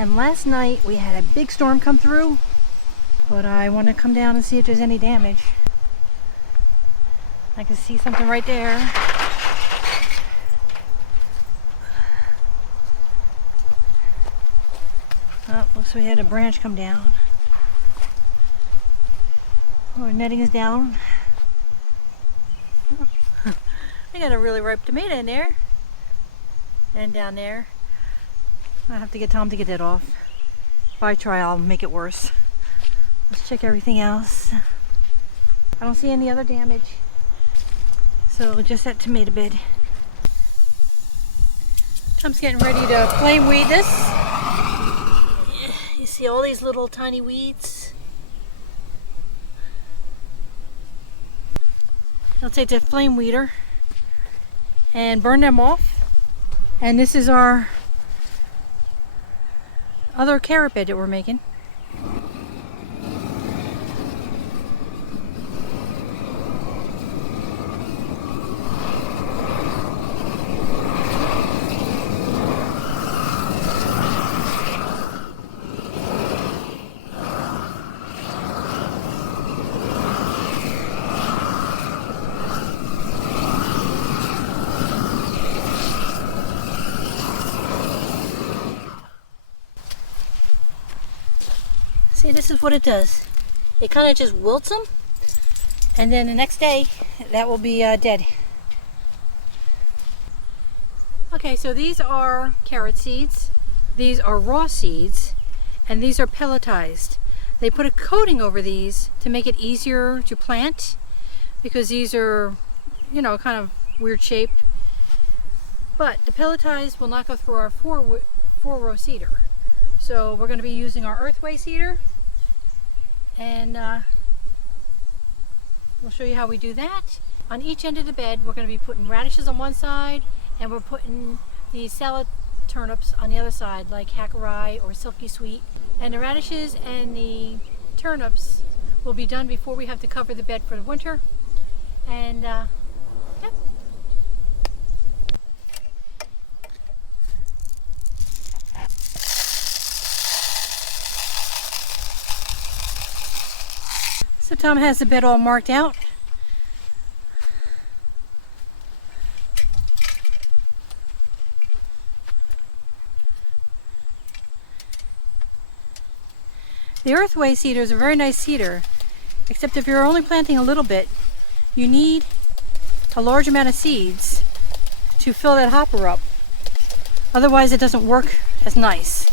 And last night we had a big storm come through, but I want to come down and see if there's any damage. I can see something right there. Oh, looks like we had a branch come down. Our netting is down. I got a really ripe tomato in there. And down there. I have to get Tom to get that off. If I try, I'll make it worse. Let's check everything else. I don't see any other damage. So just that tomato bed. Tom's getting ready to flame weed this. You see all these little tiny weeds? I'll take the flame weeder and burn them off. And this is our other carrot bed that we're making. See, this is what it does. It kind of just wilts them, and then the next day that will be dead. Okay, so these are carrot seeds, these are raw seeds, and these are pelletized. They put a coating over these to make it easier to plant, because these are, you know, kind of weird shape. But the pelletized will not go through our four row seeder. So we're going to be using our earthway seeder, and we'll show you how we do that. On each end of the bed we're going to be putting radishes on one side, and we're putting the salad turnips on the other side, like hackerai or silky sweet. And the radishes and the turnips will be done before we have to cover the bed for the winter. And yeah. So Tom has the bed all marked out. The earthway seeder is a very nice seeder, except if you're only planting a little bit, you need a large amount of seeds to fill that hopper up. Otherwise it doesn't work as nice.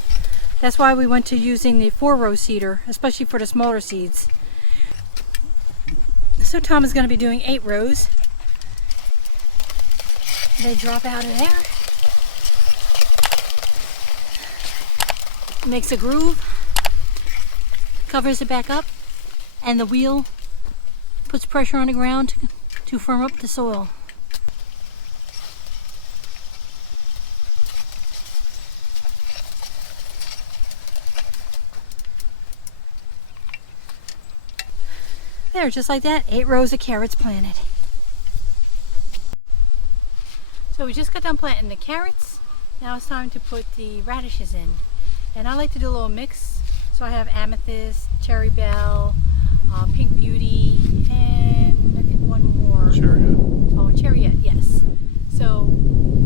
That's why we went to using the 4-row seeder, especially for the smaller seeds. So Tom is going to be doing 8 rows. They drop out of there. Makes a groove, covers it back up, and the wheel puts pressure on the ground to firm up the soil. There, just like that, 8 rows of carrots planted. So we just got done planting the carrots. Now it's time to put the radishes in. And I like to do a little mix. So I have amethyst, cherry bell, pink beauty, and I think one more. Chariot. Oh, chariot, yes. So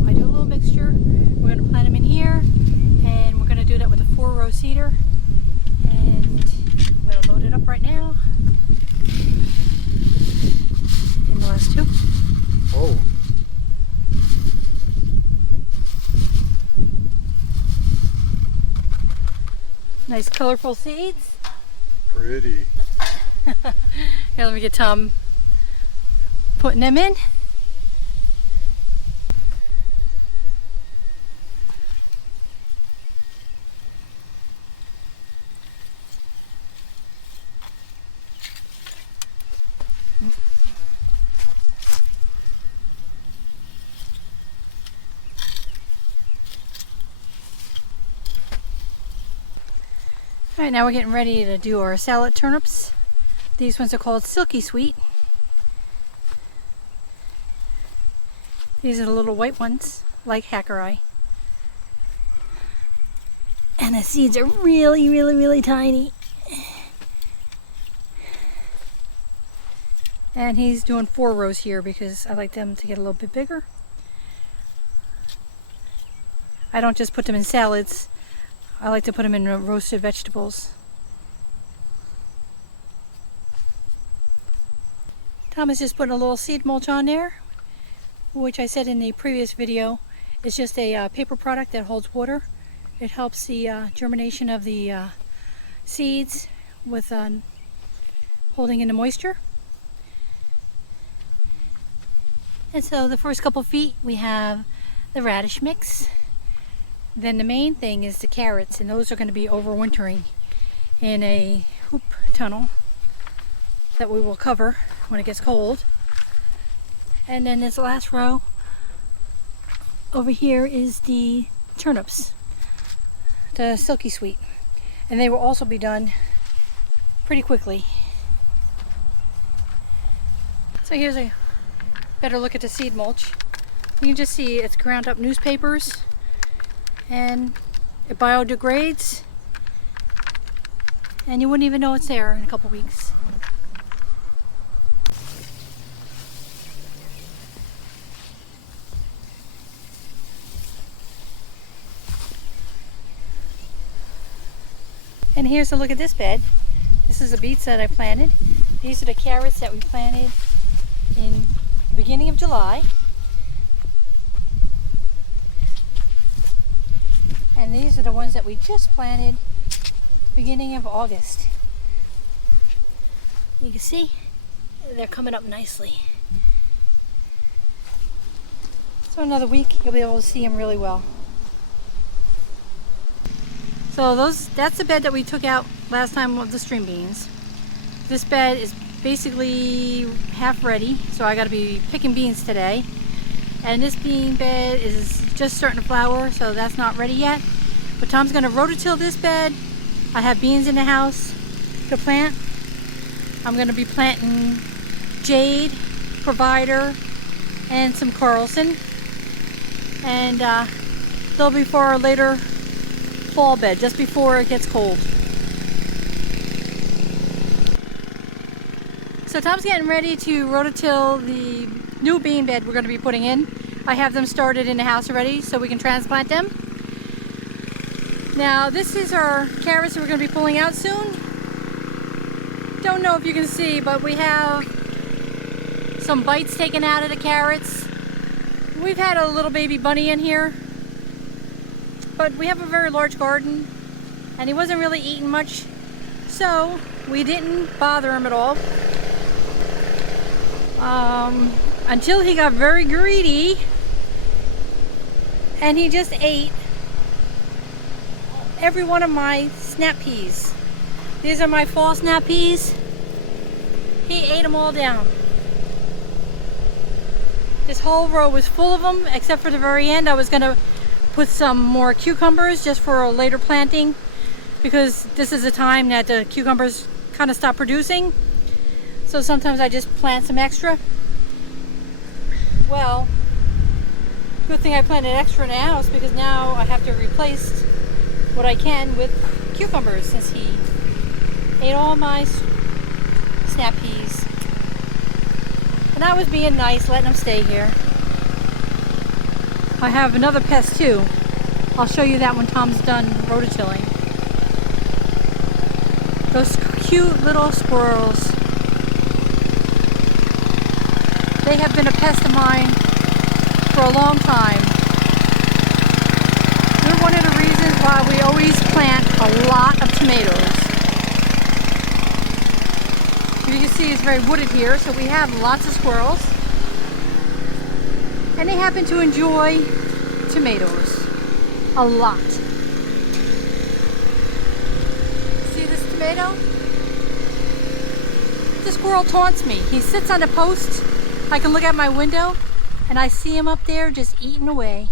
I do a little mixture. We're going to plant them in here, and we're going to do that with a 4-row seeder. And I'm going to load it up right now. In the last 2. Oh. Nice colorful seeds. Pretty. Here, let me get Tom putting them in. Alright, now we're getting ready to do our salad turnips. These ones are called silky sweet. These are the little white ones, like hackerai. And the seeds are really, really, really tiny. And he's doing 4 rows here because I like them to get a little bit bigger. I don't just put them in salads. I like to put them in roasted vegetables. Tom is just putting a little seed mulch on there, which I said in the previous video is just a paper product that holds water. It helps the germination of the seeds with holding in the moisture. And so the first couple feet we have the radish mix. Then the main thing is the carrots, and those are going to be overwintering in a hoop tunnel that we will cover when it gets cold. And then this last row over here is the turnips, the silky sweet, and they will also be done pretty quickly. So here's a better look at the seed mulch. You can just see it's ground up newspapers and it biodegrades, and you wouldn't even know it's there in a couple weeks. And here's a look at this bed. This is the beets that I planted. These are the carrots that we planted in the beginning of July. And these are the ones that we just planted beginning of August. You can see they're coming up nicely. So another week you'll be able to see them really well. So that's the bed that we took out last time with the string beans. This bed is basically half ready, so I got to be picking beans today. And this bean bed is just starting to flower, so that's not ready yet. But Tom's going to rototill this bed. I have beans in the house to plant. I'm going to be planting jade, provider, and some Carlson. And they'll be for our later fall bed, just before it gets cold. So Tom's getting ready to rototill the new bean bed we're going to be putting in. I have them started in the house already so we can transplant them. Now this is our carrots that we're going to be pulling out soon. Don't know if you can see, but we have some bites taken out of the carrots. We've had a little baby bunny in here, but we have a very large garden and he wasn't really eating much, so we didn't bother him at all. Until he got very greedy and he just ate every one of my snap peas. These are my fall snap peas. He ate them all down. This whole row was full of them, except for the very end. I was going to put some more cucumbers just for a later planting, because this is the time that the cucumbers kind of stop producing. So sometimes I just plant some extra. Well, good thing I planted extra in the house, because now I have to replace what I can with cucumbers, since he ate all my snap peas. And I was being nice, letting them stay here. I have another pest too. I'll show you that when Tom's done rototilling. Those cute little squirrels. They have been a pest of mine for a long time. They're one of the reasons why we always plant a lot of tomatoes. You can see it's very wooded here, so we have lots of squirrels. And they happen to enjoy tomatoes a lot. See this tomato? The squirrel taunts me. He sits on a post. I can look out my window and I see him up there just eating away.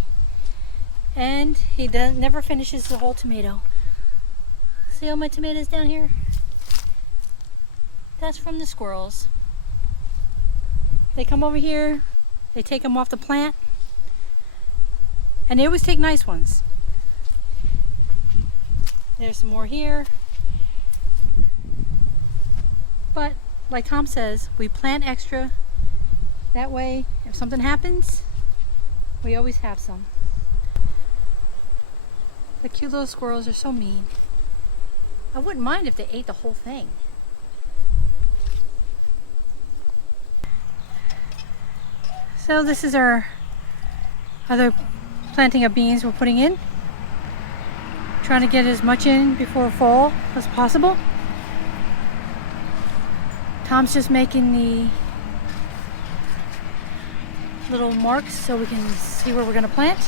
And he never finishes the whole tomato. See all my tomatoes down here? That's from the squirrels. They come over here, they take them off the plant, and they always take nice ones. There's some more here. But like Tom says, we plant extra. That way, if something happens, we always have some. The cute little squirrels are so mean. I wouldn't mind if they ate the whole thing. So this is our other planting of beans we're putting in. Trying to get as much in before fall as possible. Tom's just making the little marks so we can see where we're going to plant.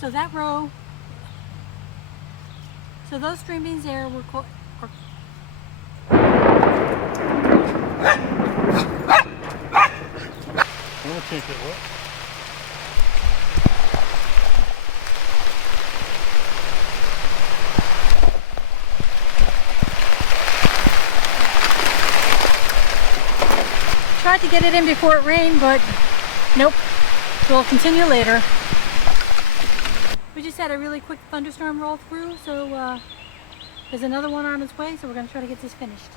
So that row, so those string beans there were Can't get what? tried to get it in before it rained, but nope. We'll continue later. We just had a really quick thunderstorm roll through, so there's another one on its way, so we're going to try to get this finished.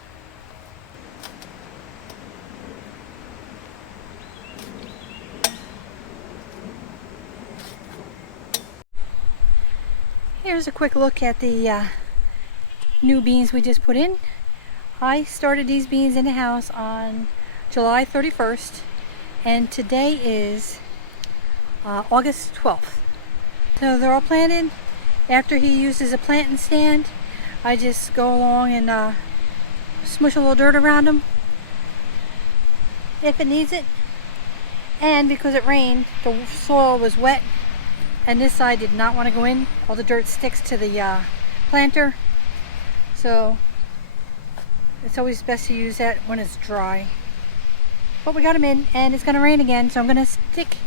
Here's a quick look at the new beans we just put in. I started these beans in the house on July 31st, and today is August 12th. So they're all planted. After he uses a planting stand, I just go along and smush a little dirt around them if it needs it. And because it rained, the soil was wet, and this side did not want to go in. All the dirt sticks to the planter, so it's always best to use that when it's dry. But we got them in, and it's going to rain again, so I'm going to stick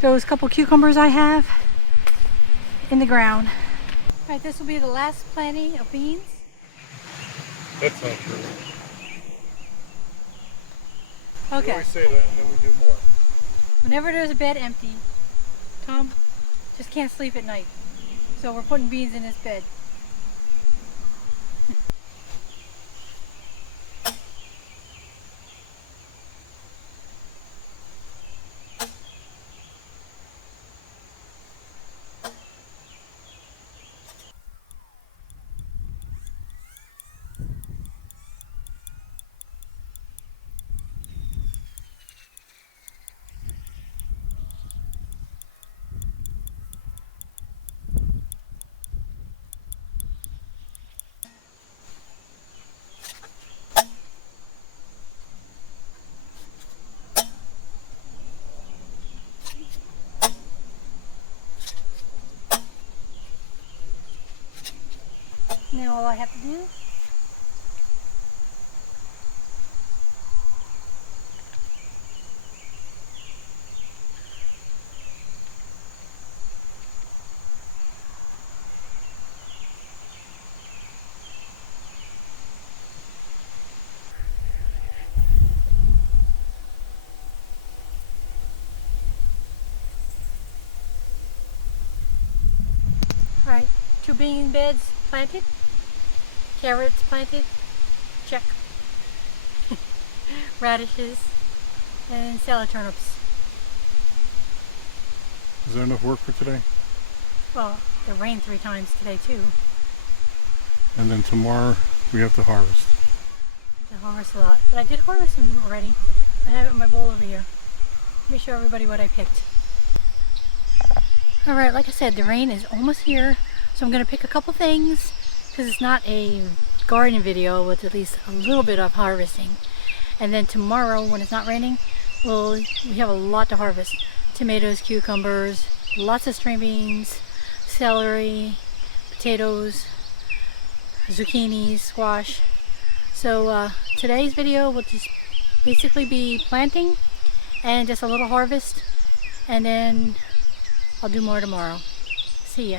those couple cucumbers I have in the ground. Alright, this will be the last planting of beans. That's not true. Okay. We always say that and then we do more. Whenever there's a bed empty, Tom just can't sleep at night. So we're putting beans in his bed. Now all I have to do Alright, 2 bean beds planted, carrots planted, check, radishes, and salad turnips. Is there enough work for today? Well, it rained 3 times today too. And then tomorrow we have to harvest. I have to harvest a lot, but I did harvest them already. I have it in my bowl over here. Let me show everybody what I picked. Alright, like I said, the rain is almost here, so I'm going to pick a couple things, because it's not a garden video with at least a little bit of harvesting. And then tomorrow, when it's not raining, we have a lot to harvest. tomatoes, cucumbers, lots of string beans, celery, potatoes, zucchini, squash. So today's video will just basically be planting and just a little harvest, and then I'll do more tomorrow. See ya.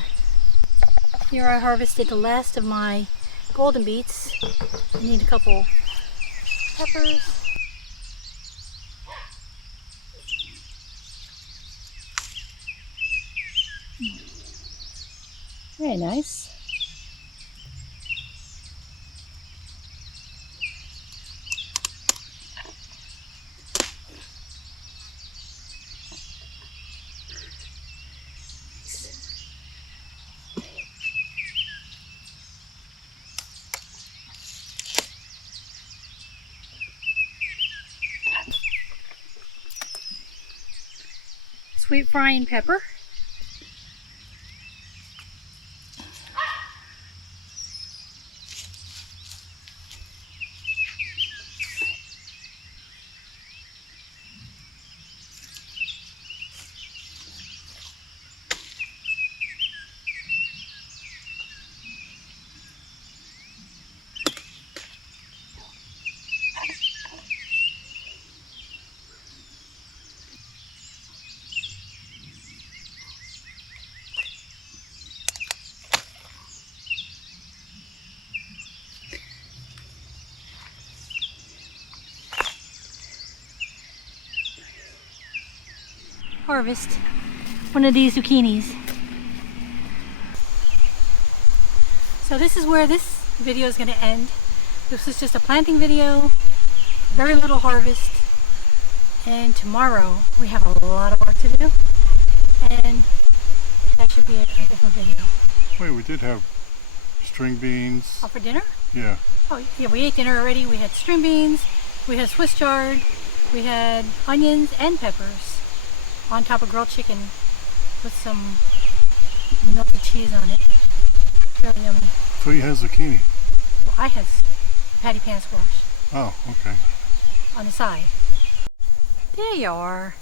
Here I harvested the last of my golden beets. I need a couple peppers. Very nice. Sweet frying pepper. Harvest one of these zucchinis. So this is where this video is going to end. This was just a planting video, very little harvest, and tomorrow we have a lot of work to do, and that should be a different video. Wait, we did have string beans. Oh, for dinner? Yeah. Oh yeah, we ate dinner already. We had string beans, we had Swiss chard, we had onions and peppers on top of grilled chicken with some melted cheese on it. Really yummy. So you had zucchini. Well, I had patty pan squash Oh, okay. on the side. There you are.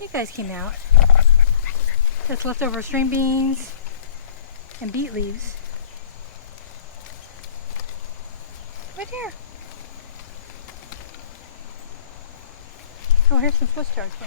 You guys came out. That's leftover string beans and beet leaves. Right there. Oh, here's some Swiss chard too.